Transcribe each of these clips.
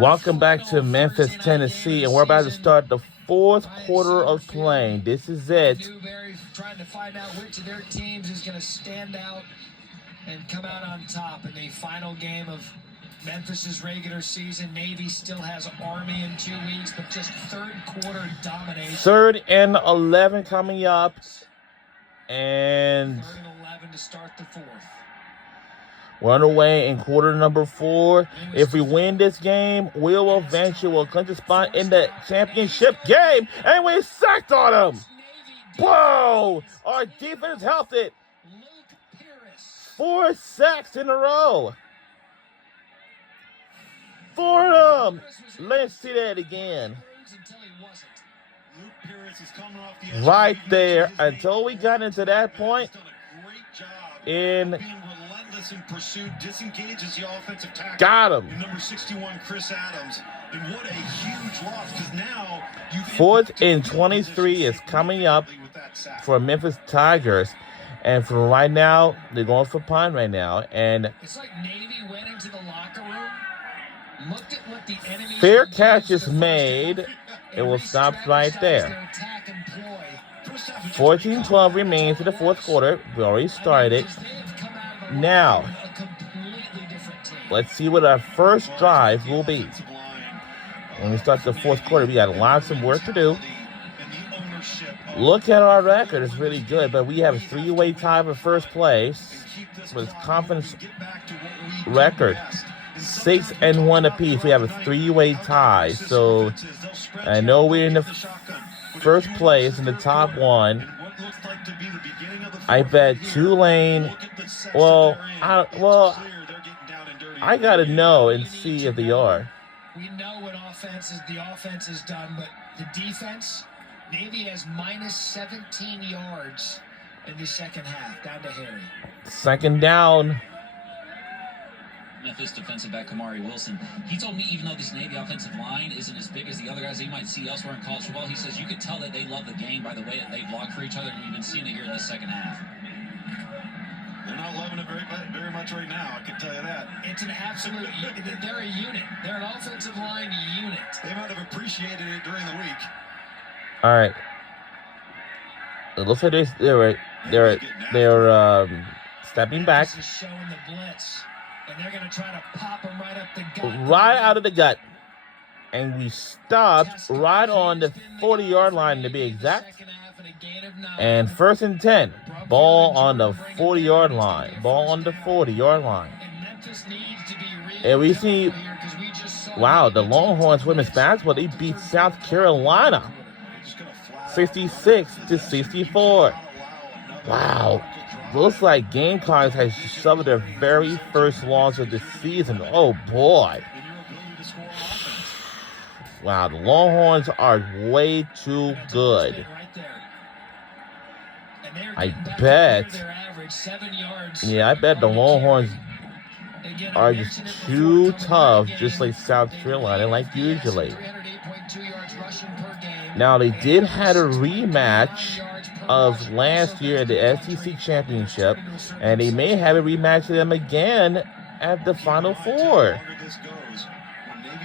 Welcome back to Memphis, Tennessee, and we're about to start the fourth quarter of playing. This is it. Newberry trying to find out which of their teams is going to stand out and come out on top in the final game of Memphis's regular season. Navy still has Army in 2 weeks, but just third quarter domination. 3rd and 11 coming up, and 3rd and 11 to start the fourth. Run away in quarter number 4. If we win this game, we'll eventually clinch a spot in the championship game. And we sacked on him. Whoa! Our defense helped it. 4 sacks in a row. 4 of them. Let's see that again. Right there. Until we got into that point in pursuit, disengages the offensive tackle. Got him. Number 61, Chris Adams. And what a huge loss, because now 4th and 23 is coming up for Memphis Tigers. And for right now, they're going for punt right now. And it's like Navy went into the locker room, looked at what the enemy. Fair catch is made. It will stop right there. 14-12 remains in the fourth quarter. We already started. Now, let's see what our first drive will be. When we start the fourth quarter, we got lots of work to do. Look at our record. It's really good, but we have a 3-way tie for first place with conference record. 6-1 apiece. We have a 3-way tie. So I know we're in the first place in the top one. I bet Tulane. I gotta know and see if they are. We know what the offense is done, but the defense, Navy has minus 17 yards in the second half, down to Harry. Second down. Memphis defensive back Kamari Wilson. He told me even though this Navy offensive line isn't as big as the other guys that you might see elsewhere in college football, he says you could tell that they love the game by the way that they block for each other, and you've been seeing it here in the second half. They're not loving it very much right now, I can tell you that. It's an absolute, they're a unit. They're an offensive line unit. They might have appreciated it during the week. All right. It looks like they're stepping back. Showing the blitz, and they're going to try to pop them right up the gut. Right out of the gut. And we stopped right on the 40-yard line to be exact. And 1st and 10. Ball on the 40-yard line. Ball on the 40-yard line. And we see, wow, the Longhorns women's basketball, they beat South Carolina 66-64. Wow. Looks like Gamecocks has suffered their very first loss of the season. Oh, boy. Wow, the Longhorns are way too good. I bet the Longhorns are just too tough, just like South Carolina, like usually. Now, they did have a rematch of last year at the SEC Championship, and they may have a rematch of them again at the Final Four.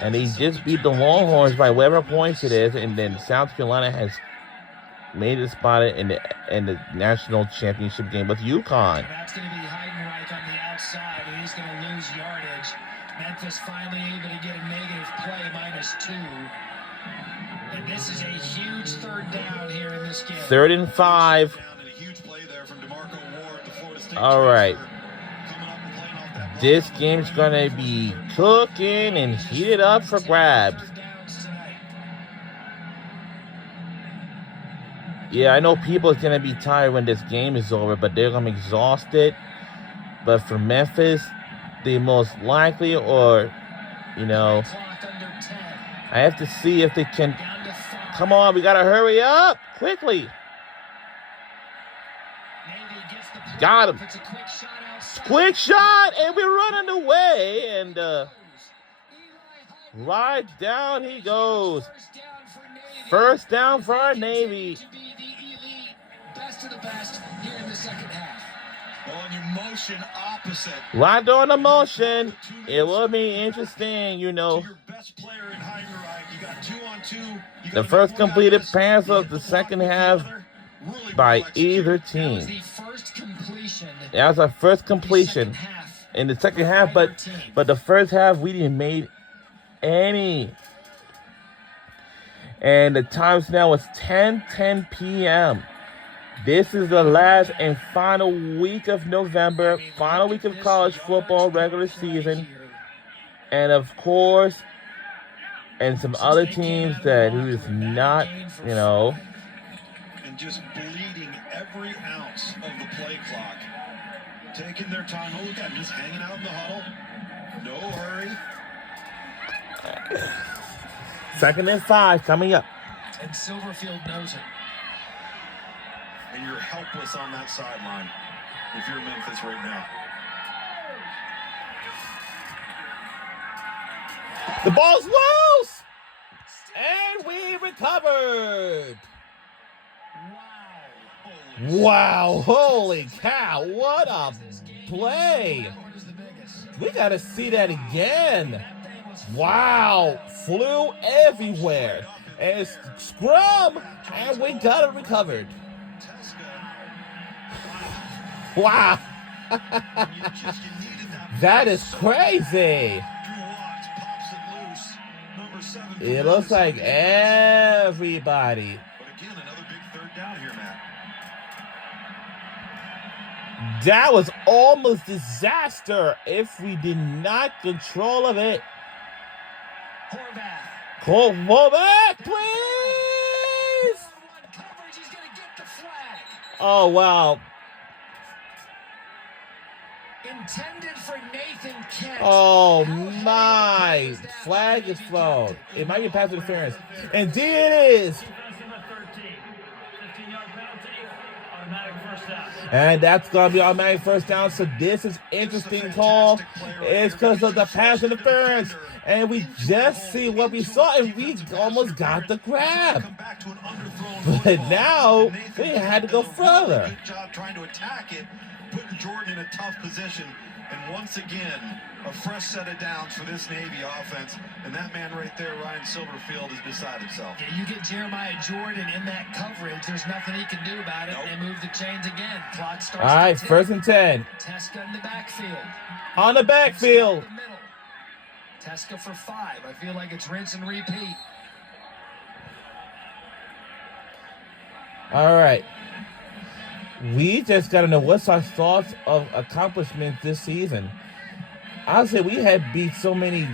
And they just beat the Longhorns by whatever points it is, and then South Carolina has made a spot in the national championship game with UConn. And that's going to be Heidenreich on the outside, and he's going to lose yardage. Memphis finally able to get a negative play, -2. And this is a huge third down here in this game. 3rd and 5. All right. This game's going to be cooking and heated up for grabs. Yeah, I know people are going to be tired when this game is over, but they're going to be exhausted. But for Memphis, they most likely, or, I have to see if they can. Come on, we got to hurry up quickly. Got him. Quick shot, and we're running away, and right down he goes. First down for our Navy. Best of the best here in the second half. Well, and you motion opposite. Rondo in the motion. It will be interesting, you know. To your best player in Heidenreich, you got 2-on-2. You The gotta first make one completed guy pass miss. You of hit the block second with the half other. Really by well executed. either That was team. the first completion That was our first of the completion second half in the second for half, either but team. the first half we didn't make any. And the times now is 10:10 p.m. This is the last and final week of November, final week of college football regular season, and of course, and some other teams that who is not, you know. And just bleeding every ounce of the play clock. Taking their time. Oh, look at him just hanging out in the huddle. No hurry. 2nd and 5 coming up. And Silverfield knows it. And you're helpless on that sideline if you're Memphis right now. The ball's loose! And we recovered! Wow, holy cow, what a play! We gotta see that again. Wow, flew everywhere. And it's scrum, and we got it recovered. Wow. That is crazy. It looks like everybody. But again, another big third down here, Matt. That was almost disaster if we did not control of it. Call back, please. Oh, wow. Intended for Nathan Kent. Oh, my. Flag is flown. It might be pass interference. Indeed it is. And that's going to be automatic first down. So this is interesting call. It's because of the pass interference. And we just see what we saw, and we almost got the grab. But now we had to go further. Good job trying to attack it, putting Jordan in a tough position. And once again, a fresh set of downs for this Navy offense. And that man right there, Ryan Silverfield, is beside himself. Yeah, you get Jeremiah Jordan in that coverage, there's nothing he can do about it. Nope. They move the chains again. Clock starts. All right, to 1st and 10. Teska in the backfield. On the backfield. Teska in the middle. Teska for 5. I feel like it's rinse and repeat. All right. We just got to know what's our thoughts of accomplishments this season. I'll say we had beat so many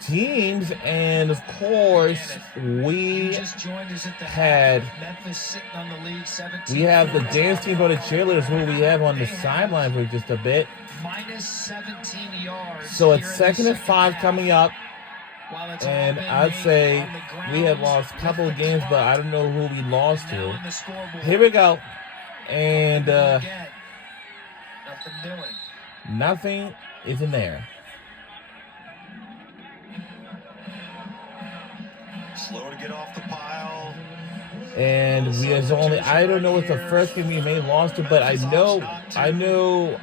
teams, and of course we had Memphis sitting on the lead 17. we have the dance team or the cheerleaders who we have on the sideline for just a bit. Minus 17 yards. So it's 2nd and 5 coming up, and I'd say we have lost a couple of games, but I don't know who we lost to. Here we go. And nothing doing. Nothing is in there. Slow to get off the pile. And we is only, I don't know what the first game we may have lost to, but I know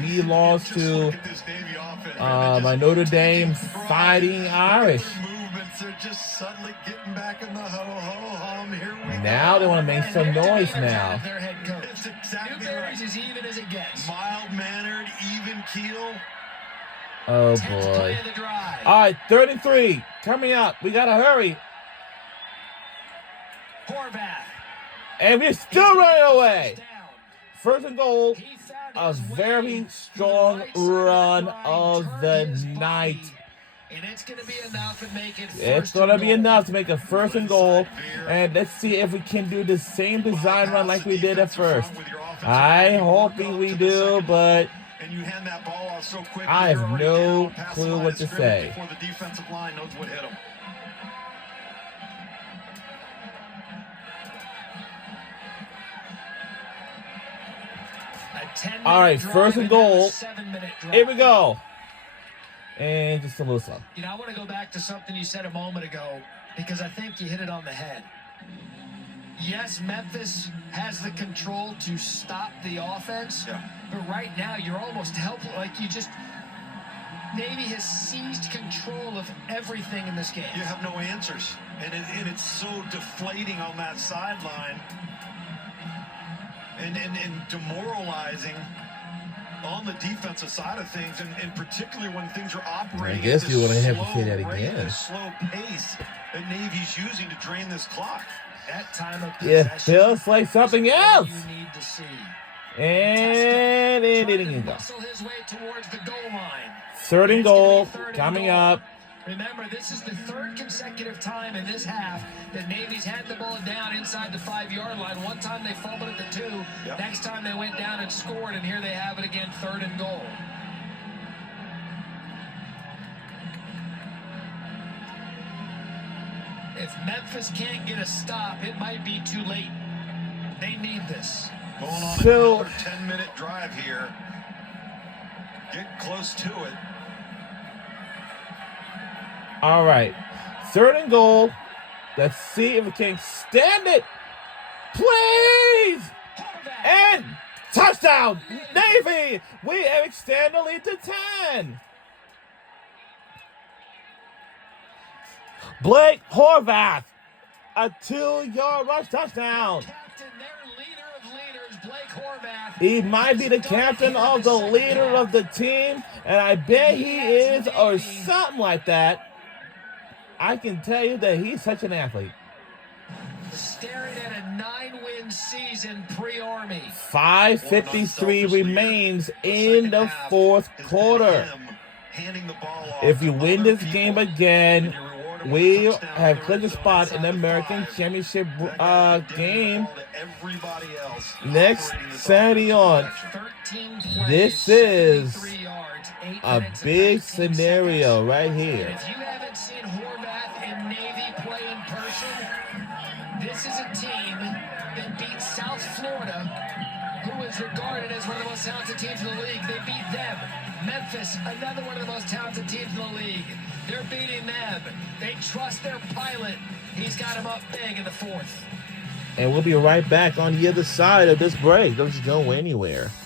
we lost to my Notre Dame Fighting Irish. Just suddenly getting back in the ho-ho-hum. Here we Now they want to make some noise now. Their head coach. It's exactly Newberry's right. as even as it gets. Mild-mannered, even keel. Oh 10th play boy. of the drive. All right, 3rd and 3 coming up. We got to hurry. Horvath. And we're still running away. Down. 1st and goal. He found A his very way strong to the right side run line, of turn the his body, night. And it's going to be enough to make it It's first going to and be goal. enough to make a 1st and goal. And let's see if we can do the same design run like we did at first. I hoping we do, but And you hand that ball off so quick, I you're have already no down past the clue line what of to scrimmage say. Before the defensive line knows what hit him. All right, 1st and goal. Here we go. And just a little slow. You know, I want to go back to something you said a moment ago because I think you hit it on the head. Yes, Memphis has the control to stop the offense, but right now you're almost helpless. Like Navy has seized control of everything in this game. You have no answers, and it's so deflating on that sideline, and demoralizing on the defensive side of things, and particularly when things are operating. I guess at you want to this have to say slow that rate, again. this slow pace that Navy's using to drain this clock. That time of Yeah, possession feels like something is what else. you need to see. And it Trying to didn't go. muscle his way towards the goal line. 3rd and It's gonna goal be 3rd and coming goal. up. Remember, this is the 3rd consecutive time in this half that Navy's had the ball down inside the 5-yard line. One time they fumbled at the 2. Yep. Next time they went down and scored, and here they have it again, 3rd and goal. If Memphis can't get a stop, it might be too late. They need this. Going on So- another 10-minute drive here. Get close to it. All right. 3rd and goal. Let's see if we can extend it. Please. And touchdown, Navy. We have extended the lead to 10. Blake Horvath, a 2-yard rush touchdown. Captain, their leader of leaders, Blake Horvath. He might be the captain of the leader of the team, and I bet he is, or something like that. I can tell you that he's such an athlete. Staring at a 9-win season pre-Army. 5:53 remains in the 4th quarter. If you win this game again, we have clinched a spot in the American Championship game next Saturday on. 13 This plays, is 73 yards, 8 a minutes and big 19 scenario seconds. right And here. if you haven't seen Horvath and Navy play in person, this is a team that beat South Florida, who is regarded as one of the most talented teams in the league. They beat them. Memphis, another one of the most talented teams in the league. They're beating them. They trust their pilot. He's got him up big in the 4th. And we'll be right back on the other side of this break. Don't just go anywhere.